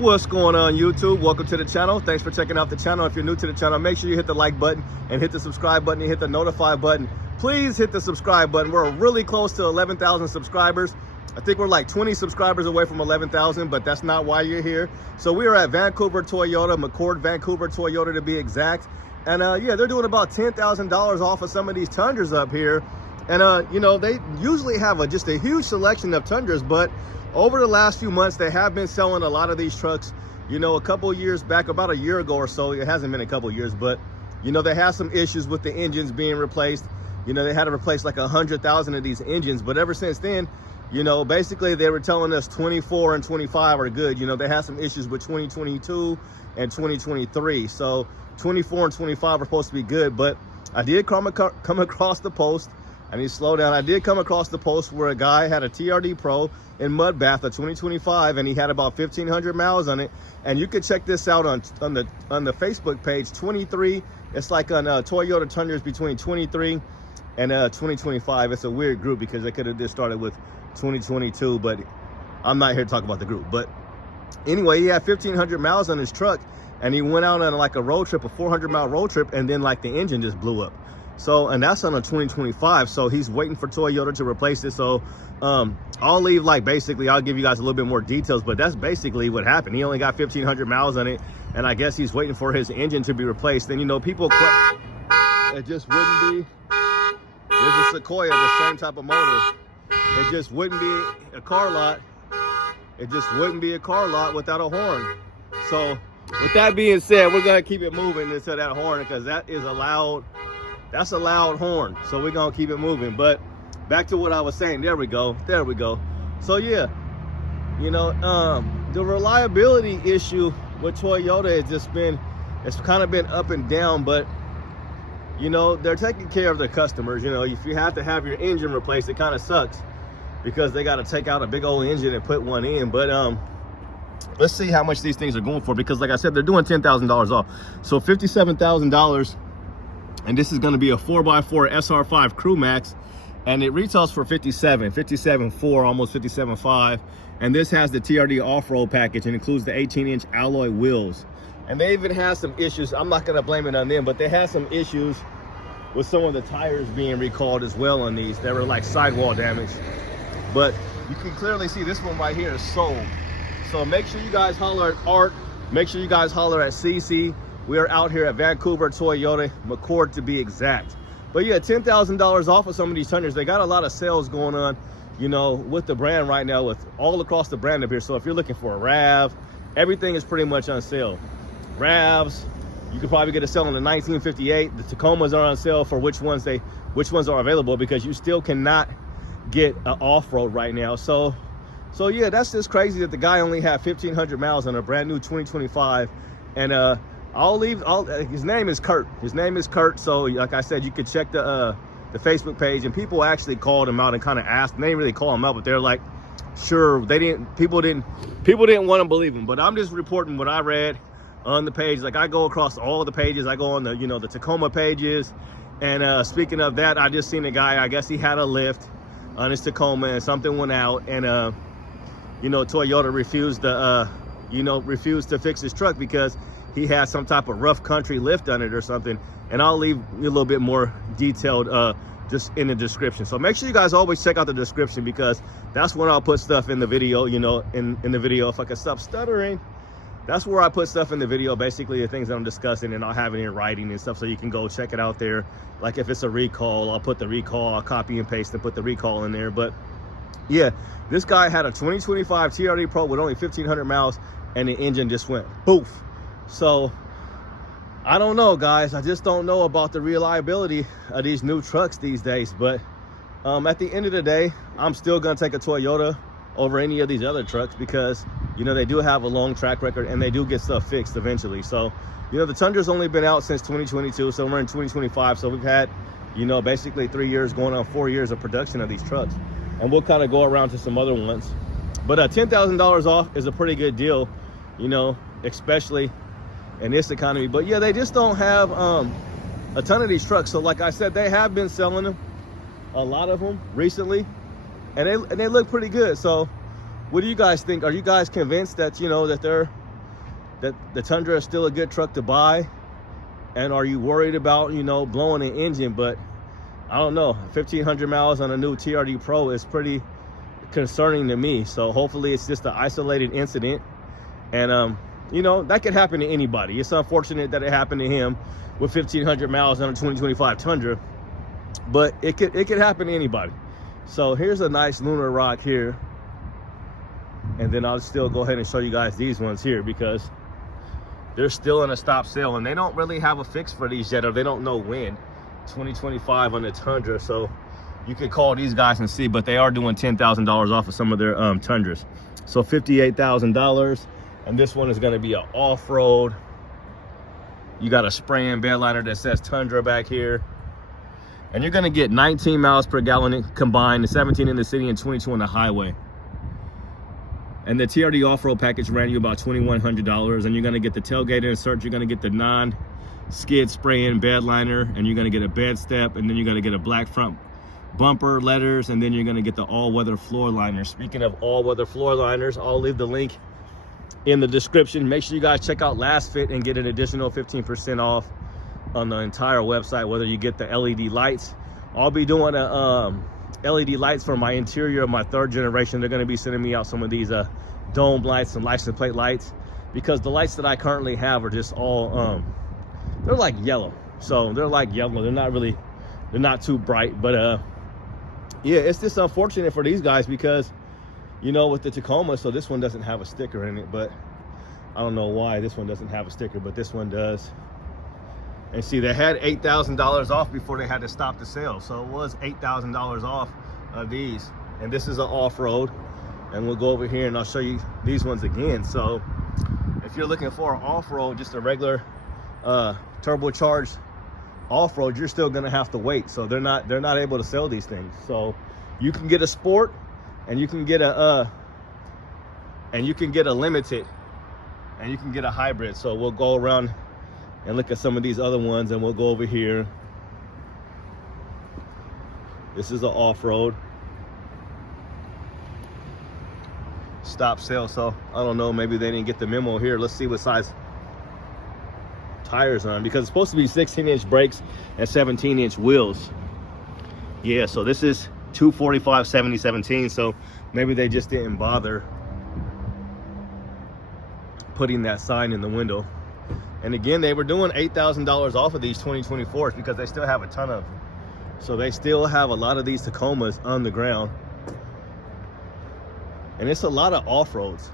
What's going on, YouTube? Welcome to the channel. Thanks for checking out the channel. If you're new to the channel, make sure you hit the like button and hit the subscribe button and hit the notify button. Please hit the subscribe button. We're really close to 11,000 subscribers. I think we're like 20 subscribers away from 11,000, but that's not why you're here. So we are at Vancouver Toyota, McCord Vancouver Toyota to be exact. And yeah, they're doing about $10,000 off of some of these Tundras up here. And you know, they usually have just a huge selection of Tundras, but over the last few months, they have been selling a lot of these trucks. You know, a couple years back, about a year ago or so, it hasn't been a couple years, but you know, they had some issues with the engines being replaced. You know, they had to replace like 100,000 of these engines, but ever since then, you know, basically they were telling us 24 and 25 are good. You know, they had some issues with 2022 and 2023. So 24 and 25 are supposed to be good, but I did come across the post. I need to slow down. I did come across the post where a guy had a TRD Pro in mud bath of 2025, and he had about 1,500 miles on it. And you can check this out on the Facebook page. 23. It's like on Toyota Tundras between 23 and 2025. It's a weird group because they could have just started with 2022, but I'm not here to talk about the group. But anyway, he had 1,500 miles on his truck, and he went out on like a road trip, a 400-mile road trip, and then like the engine just blew up. So, and that's on a 2025. So he's waiting for Toyota to replace it. So I'll leave, like, basically, I'll give you guys a little bit more details, but that's basically what happened. He only got 1,500 miles on it, and I guess he's waiting for his engine to be replaced. And, you know, people, it just wouldn't be, there's a Sequoia, the same type of motor. It just wouldn't be a car lot. It just wouldn't be a car lot without a horn. So with that being said, we're going to keep it moving into that horn because that is a loud, that's a loud horn. So we're going to keep it moving. But back to what I was saying. There we go. There we go. So yeah, you know, the reliability issue with Toyota has just been, it's kind of been up and down, but you know, they're taking care of their customers. You know, if you have to have your engine replaced, it kind of sucks because they got to take out a big old engine and put one in. But let's see how much these things are going for, because like I said, they're doing $10,000 off. So $57,000. And this is going to be a 4x4 SR5 Crew Max, and it retails for $57,400, almost $57,500. And this has the TRD off-road package and includes the 18-inch alloy wheels. And they even had some issues. I'm not going to blame it on them, but they had some issues with some of the tires being recalled as well on these. They were like sidewall damage. But you can clearly see this one right here is sold. So make sure you guys holler at Art. Make sure you guys holler at CC. We are out here at Vancouver Toyota, McCord to be exact. But yeah, $10,000 off of some of these Tundras. They got a lot of sales going on, you know, with the brand right now, with all across the brand up here. So if you're looking for a RAV, everything is pretty much on sale. RAVs, you could probably get a sale on the 1958. The Tacomas are on sale for which ones are available, because you still cannot get an off-road right now. So yeah, that's just crazy that the guy only had 1,500 miles on a brand new 2025. And his name is Kurt. His name is Kurt. So like I said, you could check the Facebook page, and people actually called him out and kind of asked. They didn't really call him out, but they're like, sure, people didn't want to believe him. But I'm just reporting what I read on the page. Like, I go across all the pages. I go on the, you know, the Tacoma pages. And speaking of that, I just seen a guy, I guess he had a lift on his Tacoma and something went out, and you know, Toyota refused to fix his truck because he had some type of rough country lift on it or something. And I'll leave you a little bit more detailed just in the description. So make sure you guys always check out the description, because that's when I'll put stuff in the video, you know, in the video. If I can stop stuttering, that's where I put stuff in the video, basically the things that I'm discussing, and I'll have it in writing and stuff, so you can go check it out there. Like if it's a recall, I'll put the recall, I'll copy and paste and put the recall in there. But yeah, this guy had a 2025 TRD Pro with only 1,500 miles, and the engine just went poof. So I don't know, guys. I just don't know about the reliability of these new trucks these days. But at the end of the day, I'm still gonna take a Toyota over any of these other trucks, because you know, they do have a long track record and they do get stuff fixed eventually. So you know, the Tundra's only been out since 2022, so we're in 2025. So we've had, you know, basically 3 years going on 4 years of production of these trucks, and we'll kind of go around to some other ones. But $10,000 off is a pretty good deal, you know, especially in this economy. But yeah, they just don't have a ton of these trucks. So like I said, they have been selling them, a lot of them recently, and they look pretty good. So what do you guys think? Are you guys convinced that, you know, that they're that the Tundra is still a good truck to buy? And are you worried about, you know, blowing an engine? But I don't know, 1,500 miles on a new TRD Pro is pretty concerning to me. So hopefully it's just an isolated incident. And you know, that could happen to anybody. It's unfortunate that it happened to him with 1,500 miles on a 2025 Tundra, but it could happen to anybody. So here's a nice lunar rock here, and then I'll still go ahead and show you guys these ones here because they're still in a stop sale, and they don't really have a fix for these yet, or they don't know when. 2025 on the Tundra, so you could call these guys and see, but they are doing $10,000 off of some of their Tundras. So $58,000, and this one is going to be an off-road. You got a spray-in bed liner that says Tundra back here, and you're going to get 19 miles per gallon combined, 17 in the city and 22 on the highway. And the TRD off-road package ran you about $2,100, and you're going to get the tailgate insert, you're going to get the non-skid spray-in bed liner, and you're going to get a bed step, and then you're going to get a black front bumper letters, and then you're going to get the all-weather floor liner. Speaking of all-weather floor liners, I'll leave the link in the description. Make sure you guys check out Last Fit and get an additional 15% off on the entire website, whether you get the LED lights. I'll be doing a LED lights for my interior of my 3rd generation. They're going to be sending me out some of these dome lights and license plate lights, because the lights that I currently have are just all they're like yellow. So they're like yellow, they're not too bright. But yeah, it's just unfortunate for these guys because, you know, with the Tacoma, so this one doesn't have a sticker in it, but I don't know why this one doesn't have a sticker, but this one does. And see, they had $8,000 off before they had to stop the sale. So it was $8,000 off of these. And this is an off-road. And we'll go over here and I'll show you these ones again. So if you're looking for an off-road, just a regular turbocharged off-road, you're still gonna have to wait. So they're not able to sell these things. So you can get a sport, and you can get a limited, and you can get a hybrid. So we'll go around and look at some of these other ones, and we'll go over here. This is an off-road stop sale. So I don't know, maybe they didn't get the memo here. Let's see what size tires on, because it's supposed to be 16-inch brakes and 17-inch wheels. Yeah, so this is 245 70 17, so maybe they just didn't bother putting that sign in the window. And again, they were doing $8,000 off of these 2024s because they still have a ton of them. So they still have a lot of these Tacomas on the ground, and it's a lot of off-roads.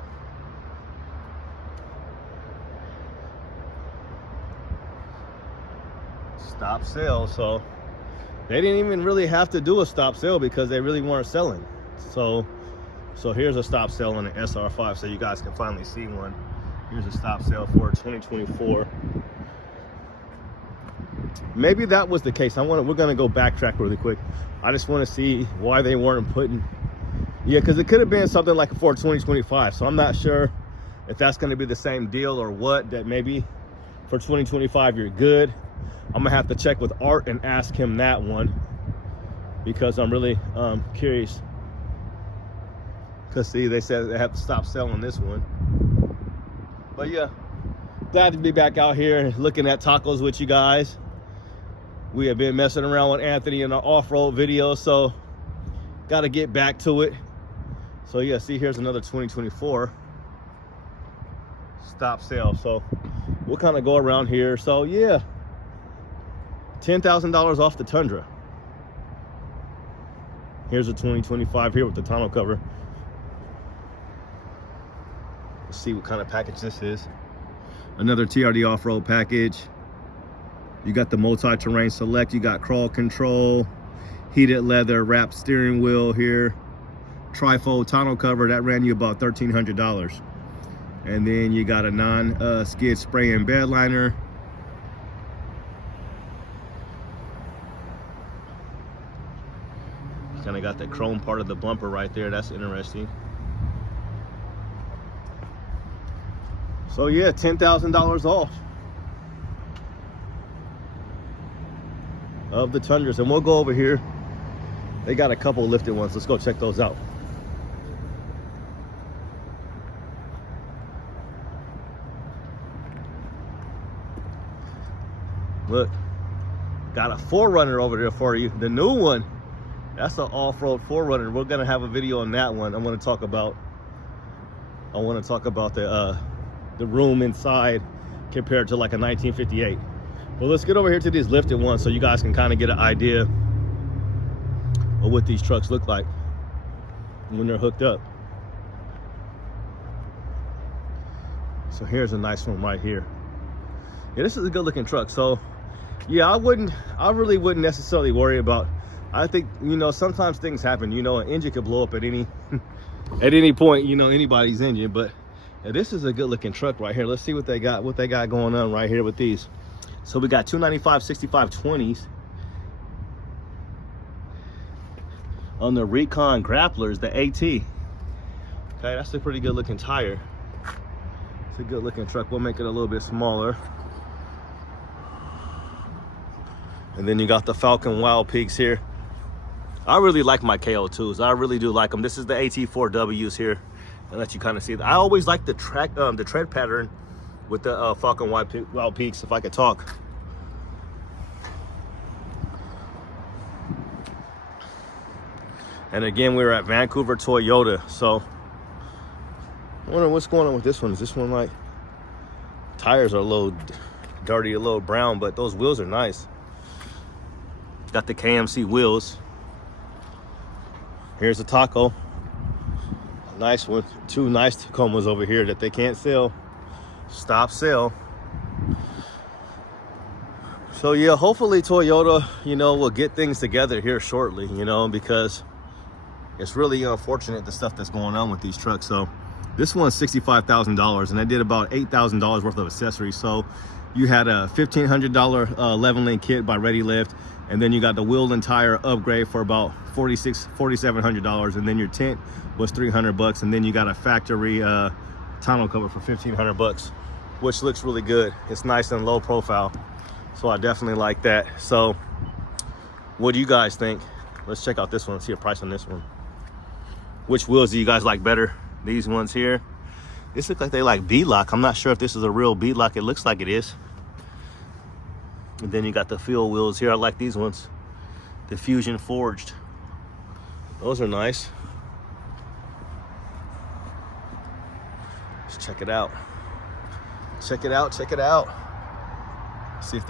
Stop sale. So they didn't even really have to do a stop sale because they really weren't selling. So here's a stop sale on the SR5, so you guys can finally see one. Here's a stop sale for 2024. Maybe that was the case. We're gonna go backtrack really quick. I just want to see why they weren't putting, yeah, because it could have been something like for 2025. So I'm not sure if that's going to be the same deal or what, that maybe for 2025 you're good. I'm gonna have to check with Art and ask him that one, because I'm really curious. Because see, they said they have to stop selling this one. But yeah, glad to be back out here looking at tacos with you guys. We have been messing around with Anthony in our off-road videos, so got to get back to it. So yeah, see, here's another 2024 stop sale. So we'll kind of go around here. So yeah, $10,000 off the Tundra. Here's a 2025 here with the tonneau cover. Let's see what kind of package this is. Another TRD off-road package. You got the multi-terrain select, you got crawl control, heated leather, wrapped steering wheel here, trifold tonneau cover. That ran you about $1,300. And then you got a non-skid spray and bed liner. Kind of got the chrome part of the bumper right there. That's interesting. So yeah, $10,000 off of the Tundras. And we'll go over here. They got a couple lifted ones. Let's go check those out. Look, got a 4Runner over there for you. The new one, that's an off-road 4Runner. We're gonna have a video on that one. I want to talk about the room inside compared to like a 1958. Well, let's get over here to these lifted ones so you guys can kind of get an idea of what these trucks look like when they're hooked up. So here's a nice one right here. Yeah, this is a good looking truck. So yeah, I really wouldn't necessarily worry about, I think, you know, sometimes things happen, you know, an engine could blow up at any point, you know, anybody's engine. But yeah, this is a good looking truck right here. Let's see what they got going on right here with these. So we got 295 6520s on the Recon Grapplers, the AT. Okay, that's a pretty good looking tire. It's a good looking truck. We'll make it a little bit smaller. And then you got the Falcon Wild Peaks here. I really like my KO2s. I really do like them. This is the AT4Ws here. I'll let you kind of see that. I always like the tread pattern with the Falcon Wild Peaks, if I could talk. And again, we're at Vancouver Toyota. So I wonder what's going on with this one. Is this one like, tires are a little dirty, a little brown, but those wheels are nice. Got the KMC wheels. Here's a Taco. Nice one. Two nice Tacomas over here that they can't sell. Stop sale. So yeah, hopefully Toyota, you know, will get things together here shortly, you know, because it's really unfortunate the stuff that's going on with these trucks. So this one's $65,000 and I did about $8,000 worth of accessories. So you had a $1,500 leveling kit by Ready Lift, and then you got the wheel and tire upgrade for about $4,700, and then your tent was $300, and then you got a factory tonneau cover for $1,500, which looks really good. It's nice and low profile, so I definitely like that. So what do you guys think? Let's check out this one. Let's see a price on this one. Which wheels do you guys like better? These ones here. This looks like they like B-lock. I'm not sure if this is a real B-lock. It looks like it is. And then you got the fuel wheels here. I like these ones. The Fusion Forged. Those are nice. Let's check it out. Check it out, check it out. See if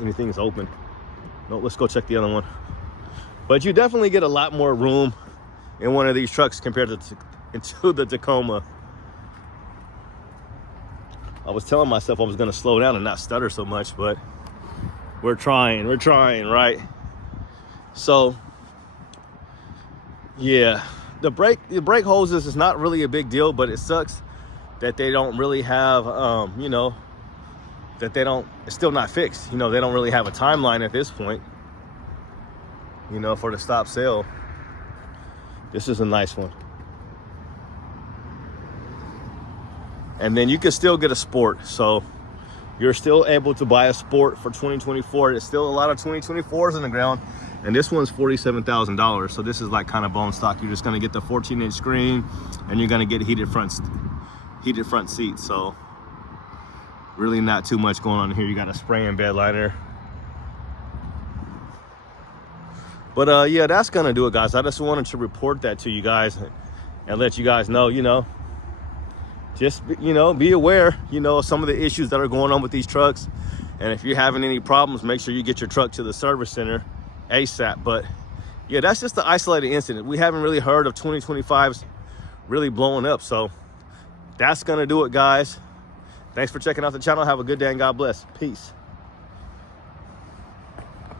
anything is open. No, let's go check the other one. But you definitely get a lot more room in one of these trucks compared to the Tacoma. I was telling myself I was gonna slow down and not stutter so much, but we're trying, right? So yeah, the brake hoses is not really a big deal, but it sucks that they don't really have, you know, it's still not fixed. You know, they don't really have a timeline at this point, you know, for the stop sale. This is a nice one. And then you can still get a Sport. So you're still able to buy a Sport for 2024. There's still a lot of 2024s in the ground. And this one's $47,000. So this is like kind of bone stock. You're just gonna get the 14-inch screen and you're gonna get heated front seats. So really not too much going on here. You got a spray-in bed liner. But yeah, that's gonna do it, guys. I just wanted to report that to you guys and let you guys know, you know, just, you know, be aware, you know, of some of the issues that are going on with these trucks. And if you're having any problems, make sure you get your truck to the service center ASAP. But yeah, that's just the isolated incident. We haven't really heard of 2025s really blowing up. So that's gonna do it, guys. Thanks for checking out the channel. Have a good day and God bless. Peace.